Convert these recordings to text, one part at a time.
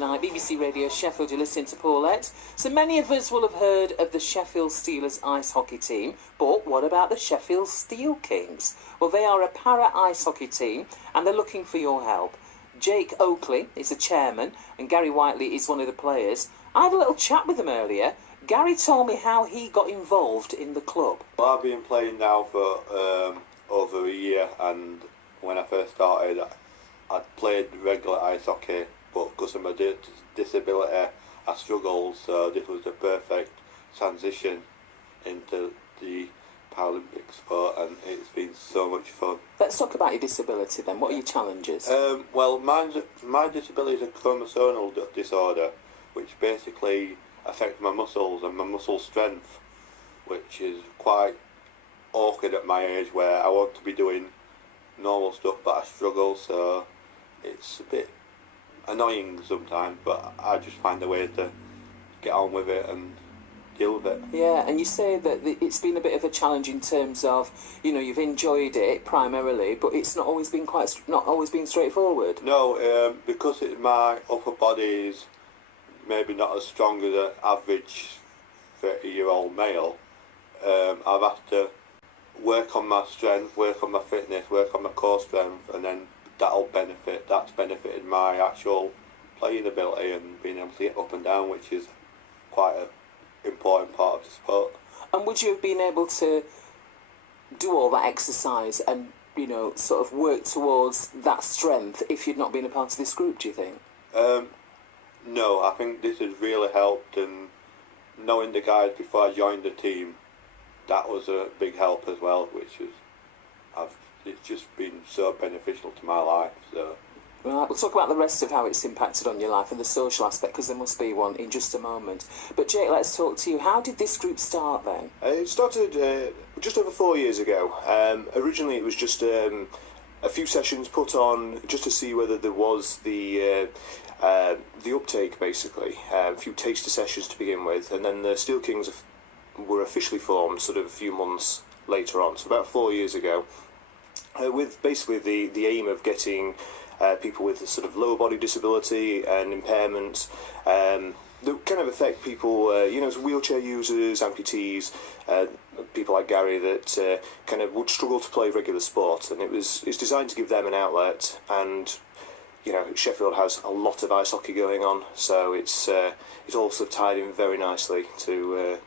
Tonight, BBC Radio Sheffield, you're listening to Paulette. So many of us will have heard of the Sheffield Steelers ice hockey team, but what about the Sheffield Steelkings? Well, they are a para ice hockey team and they're looking for your help. Jake Oakley is the chairman and Gary Whiteley is one of the players. I had a little chat with them earlier. Gary told me how he got involved in the club. Well, I've been playing now for over a year, and when I first started I'd played regular ice hockey, but because of my disability I struggled, so this was the perfect transition into the Paralympic sport, and it's been so much fun. Let's talk about your disability then. What are your challenges? Well, my disability is a chromosomal disorder, which basically affects my muscles and my muscle strength, which is quite awkward at my age, where I want to be doing normal stuff but I struggle, so it's a bit annoying sometimes, but I just find a way to get on with it and deal with it. Yeah, and you say that it's been a bit of a challenge in terms of, you know, you've enjoyed it primarily, but it's not always been straightforward. No, because my upper body is maybe not as strong as an average 30-year-old male. I've had to work on my strength, work on my fitness, work on my core strength, and then that's benefited my actual playing ability and being able to get up and down, which is quite an important part of the sport. And would you have been able to do all that exercise and, you know, sort of work towards that strength if you'd not been a part of this group, do you think? No, I think this has really helped, and knowing the guys before I joined the team, that was a big help as well, which is, it's just been so beneficial to my life. So. Right, we'll talk about the rest of how it's impacted on your life and the social aspect, because there must be one in just a moment. But Jake, let's talk to you. How did this group start then? It started just over 4 years ago. Originally it was just a few sessions put on just to see whether there was the uptake, basically. A few taster sessions to begin with, and then the Steelkings were officially formed sort of a few months later on, so about 4 years ago, with basically the aim of getting people with a sort of lower body disability and impairment that kind of affect people, you know, wheelchair users, amputees, people like Gary that kind of would struggle to play regular sport, and it's designed to give them an outlet. And you know, Sheffield has a lot of ice hockey going on, so it's also tied in very nicely to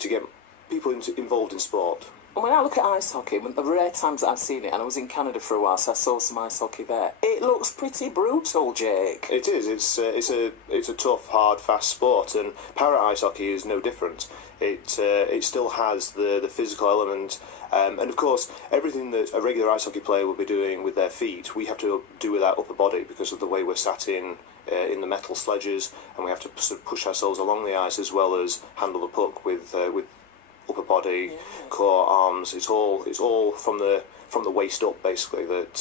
get people involved in sport. And when I look at ice hockey, the rare times that I've seen it, and I was in Canada for a while, so I saw some ice hockey there, it looks pretty brutal, Jake. It is. It's a tough, hard, fast sport, and para ice hockey is no different. It still has the physical element, and of course everything that a regular ice hockey player will be doing with their feet, we have to do with our upper body because of the way we're sat in the metal sledges, and we have to sort of push ourselves along the ice as well as handle the puck with upper body, core, arms. It's all from the waist up, basically, that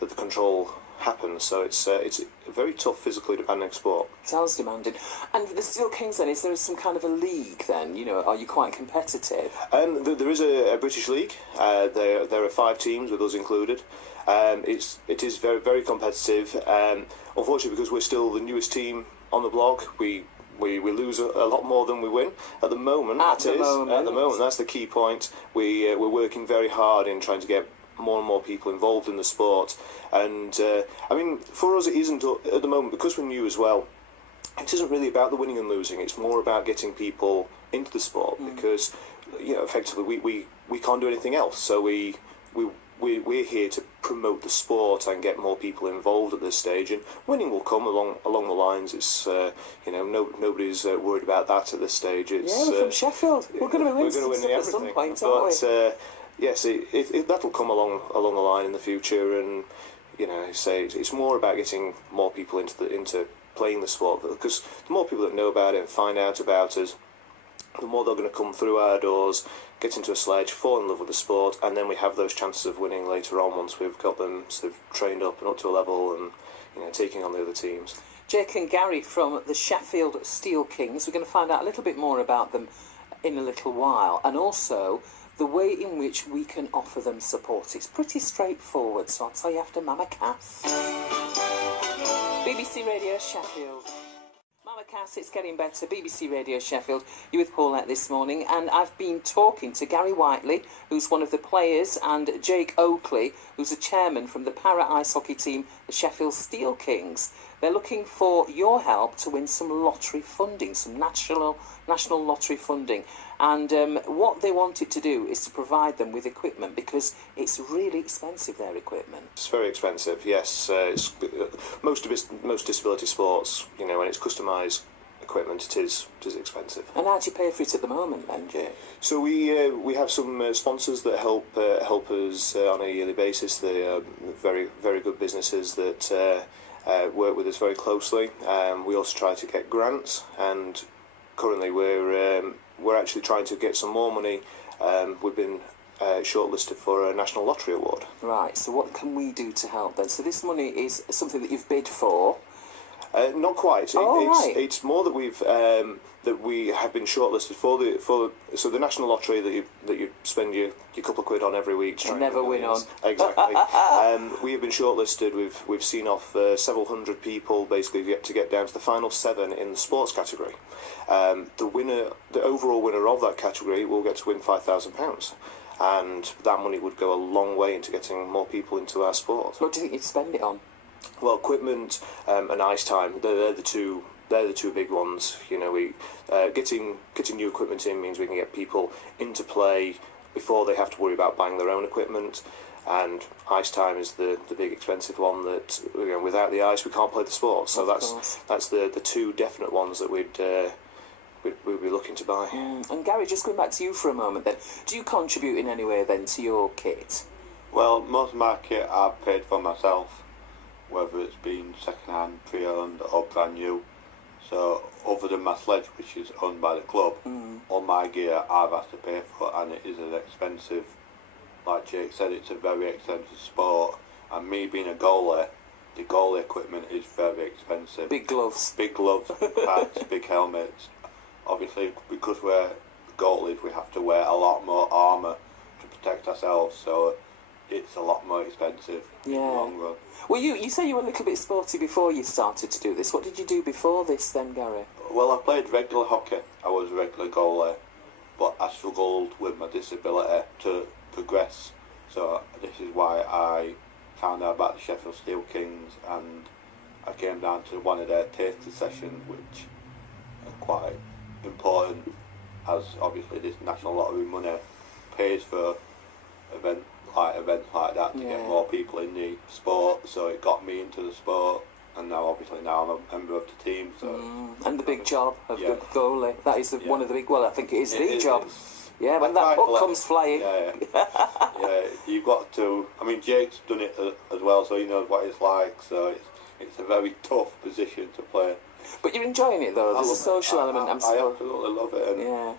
the control happens. So it's a very tough, physically demanding sport. Sounds demanding. And the Steelkings then, is there some kind of a league then? You know, are you quite competitive? There is a British league. There are 5 teams with us included. It is very, very competitive. Unfortunately, because we're still the newest team on the block, we lose a lot more than we win at the moment. At the moment, that's the key point. We're working very hard in trying to get more and more people involved in the sport, and I mean, for us it isn't at the moment, because we're new as well. It isn't really about the winning and losing. It's more about getting people into the sport, because you know, effectively we can't do anything else. So we're here to promote the sport and get more people involved at this stage, and winning will come along the lines. It's you know, nobody's worried about that at this stage. It's, yeah, we're from Sheffield. We're going to win everything at some point, aren't we? Yes, that'll come along the line in the future, and you know, it's more about getting more people into playing the sport, because the more people that know about it and find out about us, the more they're going to come through our doors, get into a sledge, fall in love with the sport, and then we have those chances of winning later on once we've got them sort of trained up and up to a level, and you know, taking on the other teams. Jake and Gary from the Sheffield Steelkings. We're going to find out a little bit more about them in a little while, and also the way in which we can offer them support. It's pretty straightforward, so I'll tell you after Mama Cass. BBC Radio Sheffield. Cass, it's getting better. BBC Radio Sheffield. You with Paulette this morning, and I've been talking to Gary Whiteley, who's one of the players, and Jake Oakley, who's a chairman from the para ice hockey team, the Sheffield Steelkings. They're looking for your help to win some lottery funding, some national lottery funding. And what they wanted to do is to provide them with equipment, because it's really expensive, their equipment. It's very expensive, yes. Most disability sports, you know, when it's customised equipment, it is expensive. And how do you pay for it at the moment, then, Jay? So we have some sponsors that help us on a yearly basis. They are very, very good businesses that work with us very closely. We also try to get grants, and currently we're actually trying to get some more money. We've been shortlisted for a national lottery award. Right, so what can we do to help then? So this money is something that you've bid for? Not quite. Right. It's more that we have been shortlisted for the national lottery that you spend your couple of quid on every week. To try Never win on. Exactly. We have been shortlisted. We've seen off several hundred people basically to get down to the final 7 in the sports category. The overall winner of that category will get to win £5,000. And that money would go a long way into getting more people into our sport. What do you think you'd spend it on? Well, equipment and ice time, they're the two big ones. You know, getting new equipment in means we can get people into play before they have to worry about buying their own equipment. And ice time is the big expensive one that, you know, without the ice we can't play the sport. So that's the two definite ones that we'd be looking to buy. And Gary, just going back to you for a moment then, do you contribute in any way then to your kit? Well, most of my kit I've paid for myself, whether it's been second-hand, pre-owned or brand new. So other than my sledge, which is owned by the club, all my gear I've had to pay for, and it is an expensive, like Jake said, it's a very expensive sport. And me being a goalie, the goalie equipment is very expensive. Big gloves. Big gloves, pads, big helmets. Obviously, because we're goalies, we have to wear a lot more armour to protect ourselves, so it's a lot more expensive in the long run. Well, you say you were a little bit sporty before you started to do this. What did you do before this then, Gary? Well, I played regular hockey. I was a regular goalie, but I struggled with my disability to progress. So this is why I found out about the Sheffield Steelkings, and I came down to one of their tasting sessions, which are quite important, as obviously this national lottery money pays for events like that to get more people in the sport. So it got me into the sport, and now I'm a member of the team. So and the big job of the goalie, that is one of the big. Well, I think it is the job. Yeah, when that puck comes flying. Yeah, you've got to. I mean, Jake's done it as well, so he knows what it's like. So it's a very tough position to play. But you're enjoying it though. There's a social element. I absolutely love it. And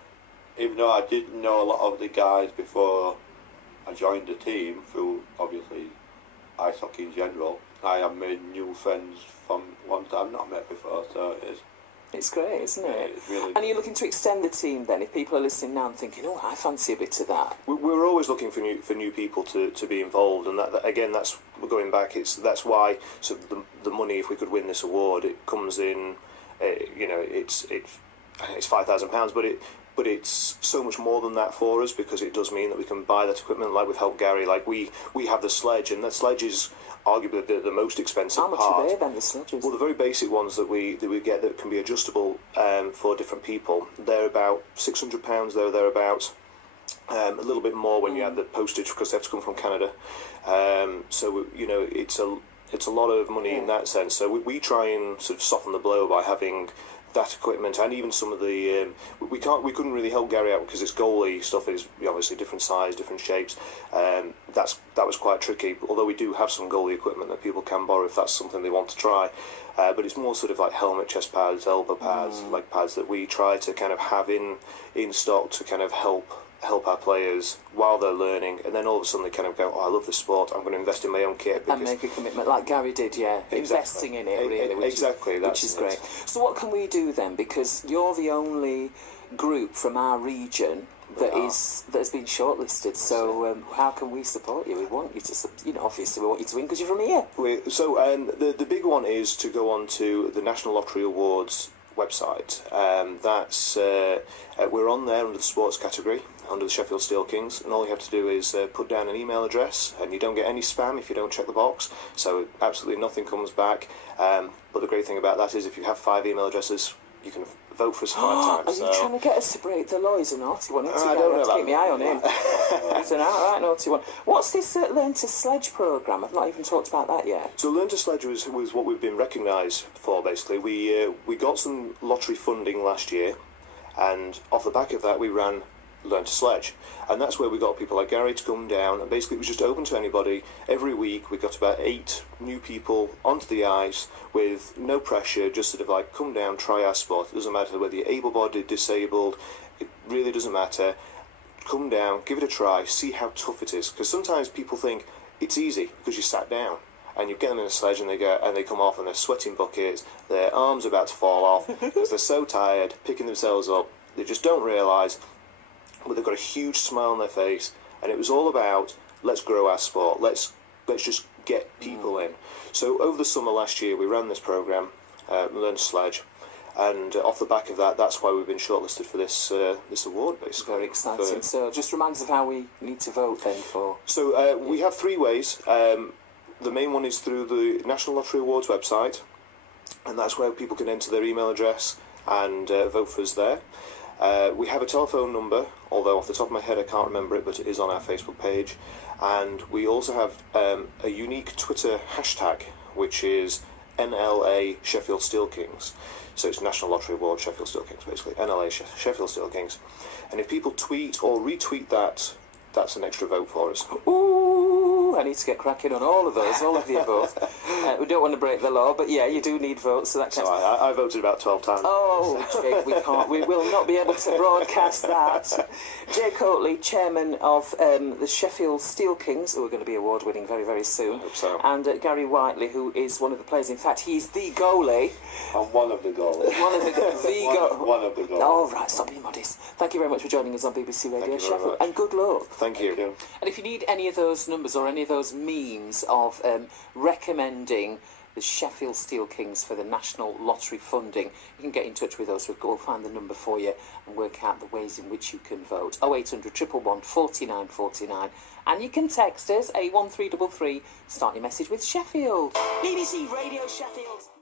even though I didn't know a lot of the guys before I joined the team through obviously ice hockey in general, I have made new friends from ones that I've not met before. So it's great, isn't it? It's really. And are you looking to extend the team then? If people are listening now and thinking, "Oh, I fancy a bit of that," we're always looking for new people to be involved, and that again, that's going back. That's why the money, if we could win this award, it comes in. You know, it's £5,000, but it's so much more than that for us, because it does mean that we can buy that equipment. Like we've helped Gary. Like we have the sledge, and that sledge is arguably the most expensive part. How much are they then, the sledges? Well, the very basic ones that we get that can be adjustable for different people, they're about £600. They're thereabouts. A little bit more when you add the postage, because they have to come from Canada. So you know, it's a lot of money in that sense. So we try and sort of soften the blow by having that equipment, and even some of the we couldn't really help Gary out because this goalie stuff is obviously different size, different shapes. That was quite tricky. Although we do have some goalie equipment that people can borrow if that's something they want to try. But it's more sort of like helmet, chest pads, elbow pads, leg pads that we try to kind of have in stock to kind of help our players while they're learning, and then all of a sudden they kind of go, "Oh, I love this sport, I'm going to invest in my own kit." And make a commitment like Gary did, investing in it really, which is great. So what can we do then? Because you're the only group from our region that has been shortlisted. So how can we support you? We want you to, obviously we want you to win because you're from here. The big one is to go on to the National Lottery Awards website. We're on there under the sports category, under the Sheffield Steelkings, and all you have to do is put down an email address, and you don't get any spam if you don't check the box, so absolutely nothing comes back. But the great thing about that is if you have 5 email addresses, you can vote for us 5 times. Are you trying to get us to break the law? He's a naughty one. I don't know. Keep my eye on him. He's an outright naughty one. What's this Learn to Sledge programme? I've not even talked about that yet. So Learn to Sledge was what we've been recognised for, basically. We got some lottery funding last year, and off the back of that we ran Learn to Sledge. And that's where we got people like Gary to come down, and basically it was just open to anybody. Every week we got about 8 new people onto the ice with no pressure, just sort of like, come down, try our sport. It doesn't matter whether you're able-bodied, disabled, it really doesn't matter. Come down, give it a try, see how tough it is. Because sometimes people think it's easy because you sat down, and you get them in a sledge and they come off and they're sweating buckets, their arms are about to fall off because they're so tired, picking themselves up. They just don't realise, but they've got a huge smile on their face, and it was all about, let's grow our sport, let's just get people in. So over the summer last year we ran this programme, Learn to Sledge, and off the back of that, that's why we've been shortlisted for this award, basically. Very exciting. So just remind us of how we need to vote then for... So we have 3 ways. The main one is through the National Lottery Awards website, and that's where people can enter their email address and vote for us there. We have a telephone number, although off the top of my head I can't remember it, but it is on our Facebook page. And we also have a unique Twitter hashtag, which is NLA Sheffield Steelkings. So it's National Lottery Award Sheffield Steelkings, basically. NLA Sheffield Steelkings. And if people tweet or retweet that, that's an extra vote for us. Ooh, I need to get cracking on all of those, all of the above. We don't want to break the law, but yeah, you do need votes, so that counts. So I voted about 12 times. Oh, Jake, we will not be able to broadcast that. Jake Oatley, chairman of the Sheffield Steelkings, who are going to be award-winning very, very soon. I hope so. And Gary Whiteley, who is one of the players. In fact, he's the goalie. I'm one of the goalies. One of the goalies. One of the goalies. Oh, right, stop being modest. Thank you very much for joining us on BBC Radio Sheffield. And good luck. Thank you. And if you need any of those numbers or any of those means of recommending the Sheffield Steelkings for the National Lottery funding, you can get in touch with us. We'll find the number for you and work out the ways in which you can vote. 0800 111 49 49. And you can text us 81333. Start your message with Sheffield. BBC Radio Sheffield.